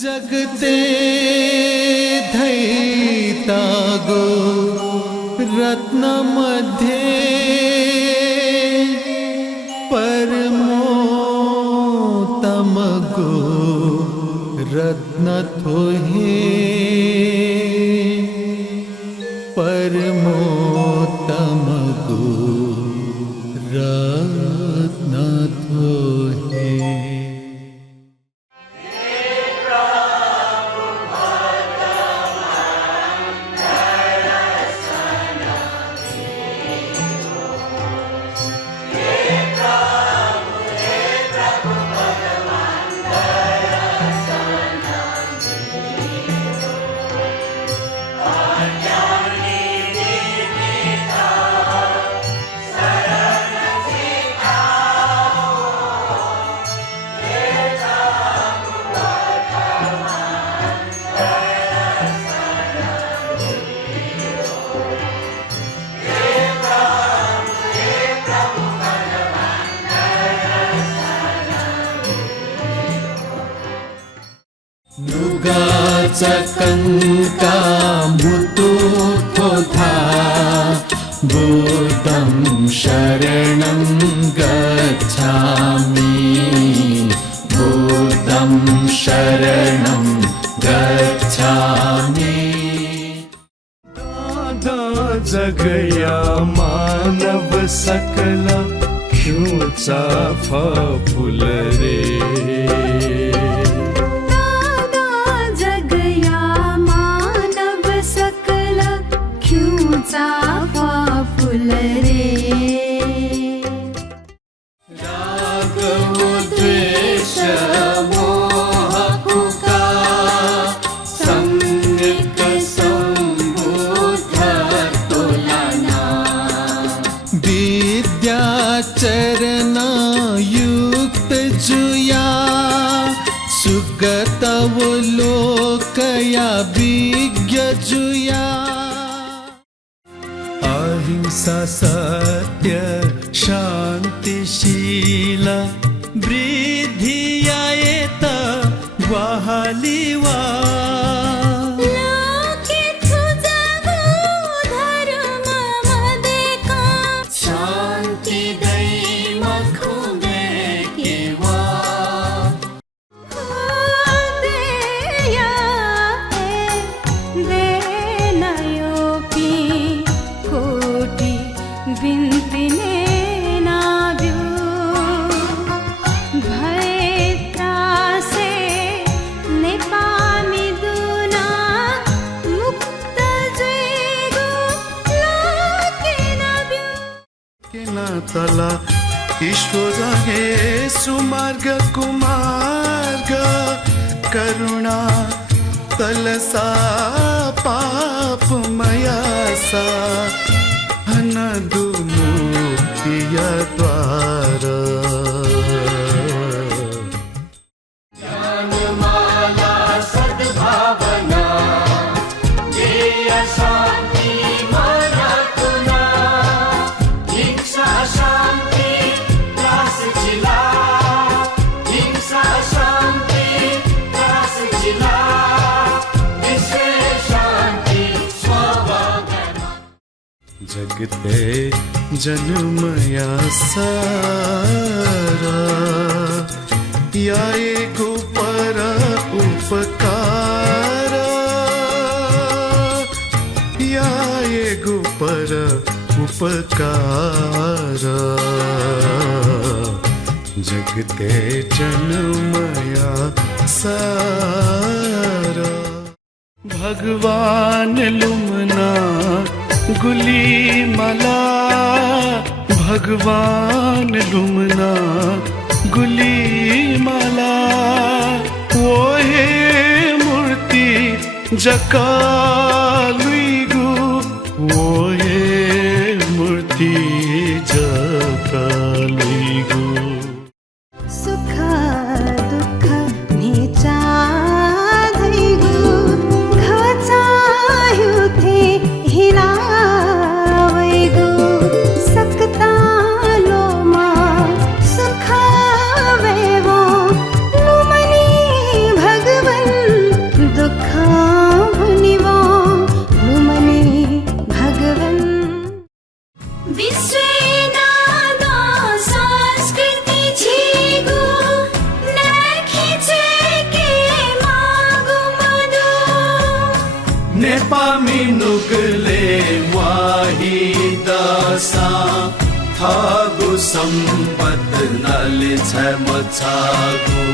जगते धैता गो रत्नमध्ये परमोत्तम गो रत्नथो हे परमोत्तम गो रत्नथो हे। नुगाचा कंका मुतुथोथा बुद्धं शरणं गच्छामि बुद्धं शरणं गच्छामि। दादा जगया मानव सकला क्यूचा फूल रे फूल रे राग द्वेष मोह हुका संगत संबुद्ध तोलाना विद्याचरणा युक्त जुया सुगत लोकया विज्ञ जुया। अहिंसा सत्य शांतिशील वृद्धिया येत वाहलिवा शांति दैम खुबे केवा बिन्तिने नाब्यू भय त्रासे नेपामी दुना मुक्त जयगो लोके नाब्यू केना तला ईश्वर हे सुमार्ग कुमार्ग करुणा तलसा पाप मयासा हनदु मुक्तिय द्वार। ज्ञानमाला सद्भावना ध्येय शांति मनातुना हिंसा शांति त्रास जिला हिंसा शांति त्रास जिला विश्व शांति स्वाभावना। जगते जन्मया सारा या एको पर उपकार या एको पर उपकार जगते जन्मया सारा। भगवान लुमना गुली मला भगवान लुमना गुली मला वो हे मूर्ति जकालुईगु वो हे मूर्ति जकालुईगु। सुख दुःख नीचा धैगु घचा युथे हिलावैगु सकता लोमा सुखावेवो लुमनी भगवन जुगले वाही दशा थागु सम्पत नले छ मछागु